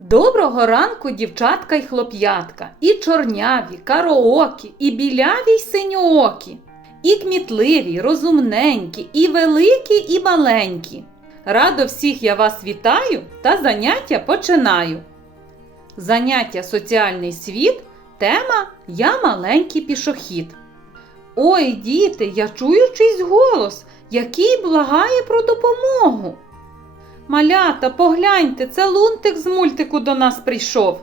Доброго ранку, дівчатка й хлоп'ятка, і чорняві, кароокі, і біляві й синьоокі, і кмітливі, розумненькі, і великі, і маленькі. Радо всіх я вас вітаю та заняття починаю. Заняття соціальний світ, тема Я маленький пішохід. Ой, діти, я чую чийсь голос, який благає про допомогу. Малята, погляньте, це лунтик з мультику до нас прийшов.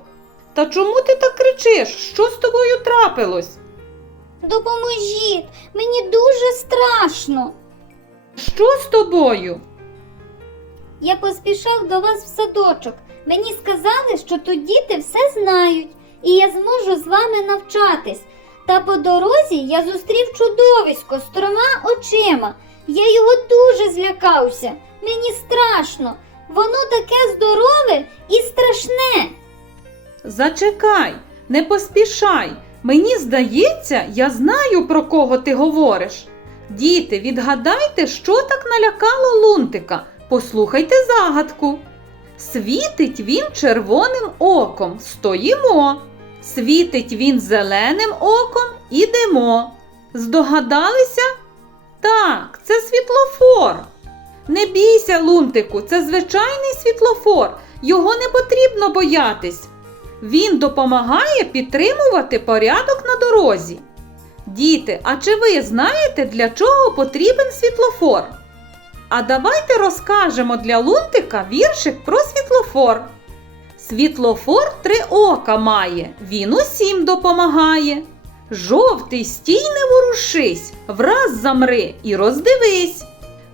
Та чому ти так кричиш? Що з тобою трапилось? Допоможіть, мені дуже страшно. Що з тобою? Я поспішав до вас в садочок. Мені сказали, що тут діти все знають, і я зможу з вами навчатись. Та по дорозі я зустрів чудовисько з трьома очима. Я його дуже злякався. Мені страшно. Воно таке здорове і страшне. Зачекай, не поспішай. Мені здається, я знаю, про кого ти говориш. Діти, відгадайте, що так налякало лунтика. Послухайте загадку. Світить він червоним оком, стоїмо. Світить він зеленим оком, ідемо. Здогадалися? Так, це світлофор. Не бійся, лунтику, це звичайний світлофор. Його не потрібно боятись. Він допомагає підтримувати порядок на дорозі. Діти, а чи ви знаєте, для чого потрібен світлофор? А давайте розкажемо для лунтика віршик про світлофор. Світлофор три ока має, він усім допомагає. Жовтий стій не ворушись, враз замри і роздивись.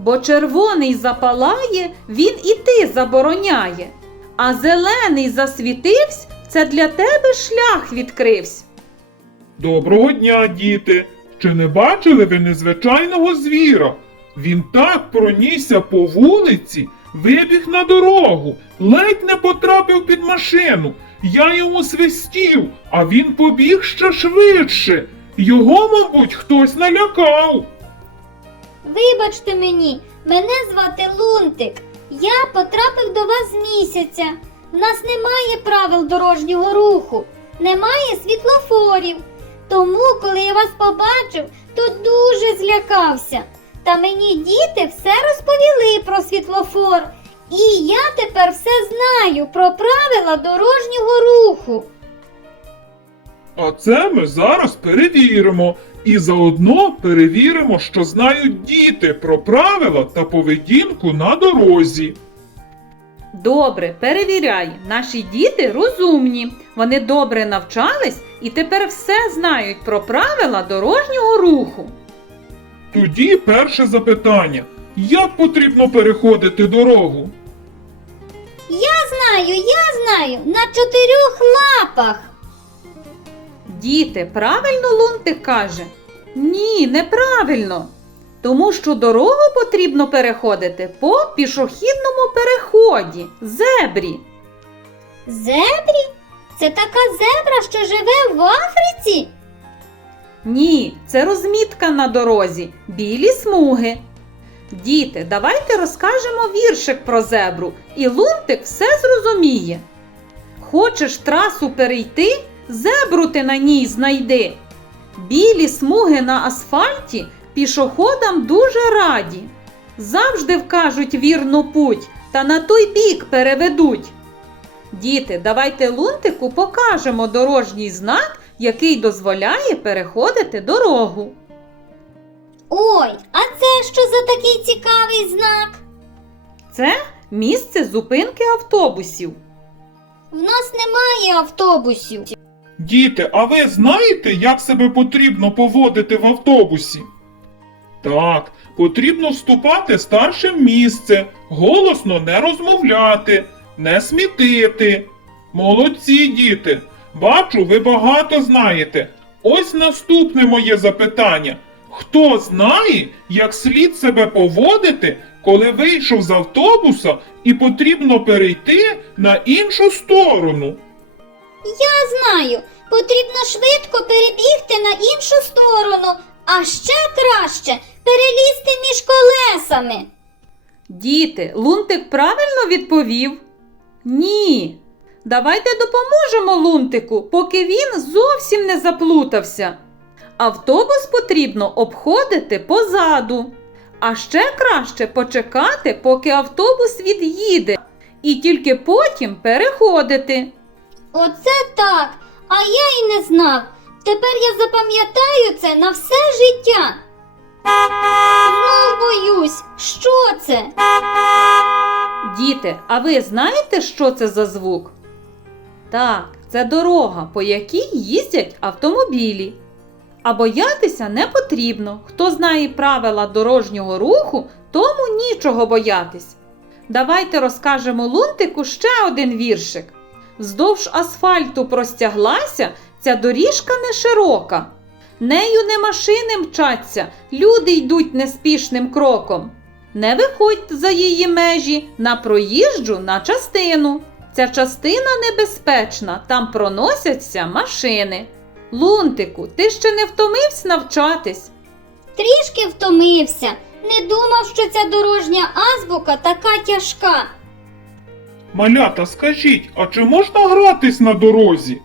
Бо червоний запалає, він і ти забороняє. А зелений засвітивсь, це для тебе шлях відкривсь. Доброго дня, діти! Чи не бачили ви незвичайного звіра? Він так пронісся по вулиці, вибіг на дорогу, ледь не потрапив під машину. Я йому свистів, а він побіг ще швидше. Його, мабуть, хтось налякав. Вибачте мені, мене звати Лунтик. Я потрапив до вас з місяця. В нас немає правил дорожнього руху, немає світлофорів. Тому, коли я вас побачив, то дуже злякався. Та мені діти все розповіли про світлофор. І я тепер все знаю про правила дорожнього руху. А це ми зараз перевіримо. І заодно перевіримо, що знають діти про правила та поведінку на дорозі. Добре, перевіряй. Наші діти розумні. Вони добре навчались і тепер все знають про правила дорожнього руху. Тоді перше запитання: як потрібно переходити дорогу? Я знаю, я знаю, на чотирьох лапах. Діти, правильно Лунтик каже? Ні, неправильно. Тому що дорогу потрібно переходити по пішохідному переході, зебрі. Зебрі? Це така зебра, що живе в Африці? Ні, це розмітка на дорозі, білі смуги. Діти, давайте розкажемо віршик про зебру, і лунтик все зрозуміє. Хочеш трасу перейти, зебру ти на ній знайди. Білі смуги на асфальті пішоходам дуже раді. Завжди вкажуть вірну путь та на той бік переведуть. Діти, давайте лунтику покажемо дорожній знак, який дозволяє переходити дорогу. Ой, а це що за такий цікавий знак? Це місце зупинки автобусів. В нас немає автобусів. Діти, а ви знаєте, як себе потрібно поводити в автобусі? Так, потрібно вступати старшим місце, голосно не розмовляти, не смітити. Молодці, діти. Бачу, ви багато знаєте. Ось наступне моє запитання. Хто знає, як слід себе поводити, коли вийшов з автобуса і потрібно перейти на іншу сторону? Я знаю, потрібно швидко перебігти на іншу сторону, а ще краще перелізти між колесами. Діти, лунтик правильно відповів? Ні. Давайте допоможемо лунтику, поки він зовсім не заплутався. Автобус потрібно обходити позаду. А ще краще почекати, поки автобус від'їде, і тільки потім переходити. Оце так. А я і не знав. Тепер я запам'ятаю це на все життя. Знов боюсь, що це? Діти, а ви знаєте, що це за звук? Так, це дорога, по якій їздять автомобілі. А боятися не потрібно. Хто знає правила дорожнього руху, тому нічого боятись. Давайте розкажемо лунтику ще один віршик. Вздовж асфальту простяглася ця доріжка не широка. Нею не машини мчаться, люди йдуть неспішним кроком. Не виходь за її межі на проїжджу на частину. Ця частина небезпечна, там проносяться машини. Лунтику, ти ще не втомився навчатись? Трішки втомився. Не думав, що ця дорожня азбука така тяжка. Малята, скажіть, а чи можна гратись на дорозі?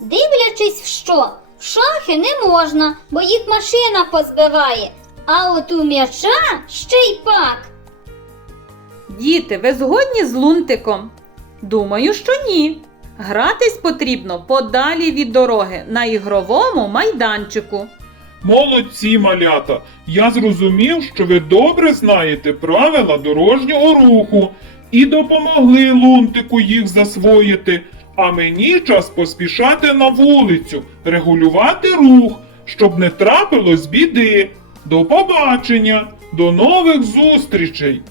Дивлячись в що, в шахи не можна, бо їх машина позбиває. А от у м'яча ще й пак. Діти, ви згодні з лунтиком? Думаю, що ні. Гратись потрібно подалі від дороги на ігровому майданчику. Молодці, малята! Я зрозумів, що ви добре знаєте правила дорожнього руху і допомогли лунтику їх засвоїти. А мені час поспішати на вулицю, регулювати рух, щоб не трапилось біди. До побачення, до нових зустрічей!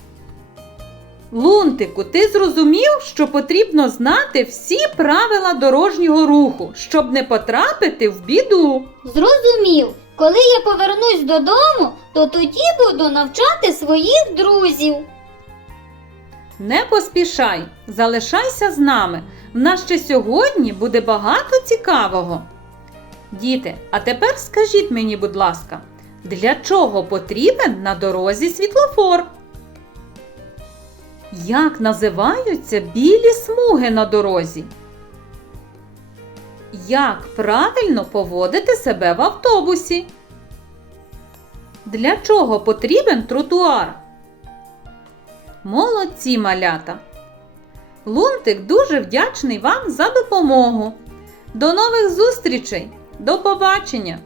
Лунтику, ти зрозумів, що потрібно знати всі правила дорожнього руху, щоб не потрапити в біду. Зрозумів, коли я повернусь додому, то тоді буду навчати своїх друзів. Не поспішай, залишайся з нами. В нас ще сьогодні буде багато цікавого. Діти, а тепер скажіть мені, будь ласка, для чого потрібен на дорозі світлофор? Як називаються білі смуги на дорозі? Як правильно поводити себе в автобусі? Для чого потрібен тротуар? Молодці малята! Лунтик дуже вдячний вам за допомогу. До нових зустрічей! До побачення!